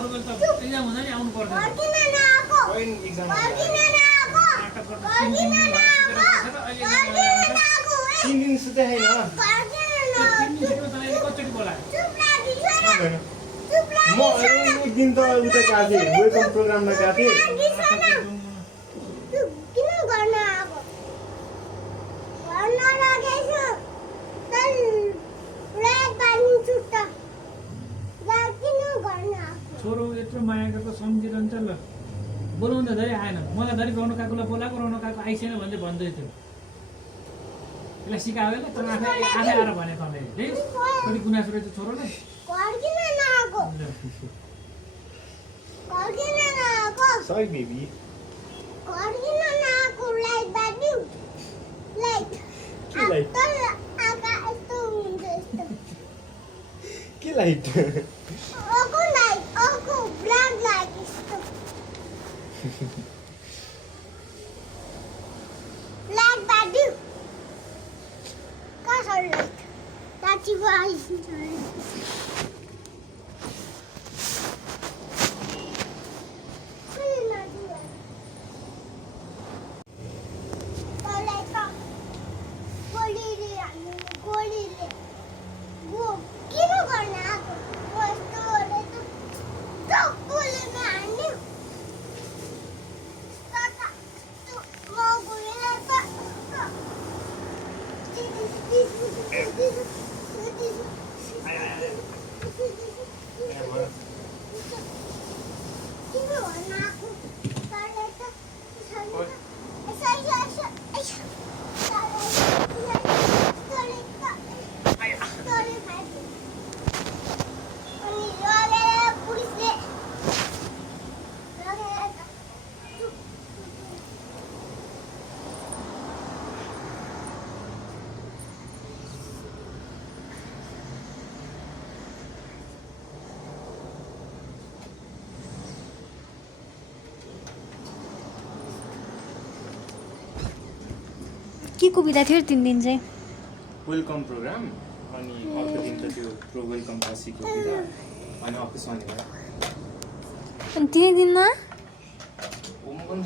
अरू बेला त एक्जाम हुँदा नि आउनु पर्दैन होइन एक्जाम नाटक गर्दा 3 दिन बसेर अहिले तिन दिन सुते छैन 3 दिन छिटो तँलाई कतिचोटि बोलायो होइन म एक दिन त उता गएको थिएँ वेलकम प्रोग्राममा गएको थिएँ छोरो यत्रो माया गरेको सम्झिरहन्छ ल बोलाउँदा धरि आएन मलाई धरि रौनक काकुलाई बोलाएको रौनक काकु आइसेन भन्दै भन्दै थियो यसलाई सिकायो ल तर आफै आएर भने तँलाई कति गुनासो रहेछ छोरोलाई सरी बेबी के लाइट That's why. के कविता थियो 3 दिन चाहिँ वेलकम प्रोग्राम अनि अर्को दिन त त्यो प्रो वेलकम बसीको कुरा अनि अर्को शनिबार अनि 3 दिनमा होम पनि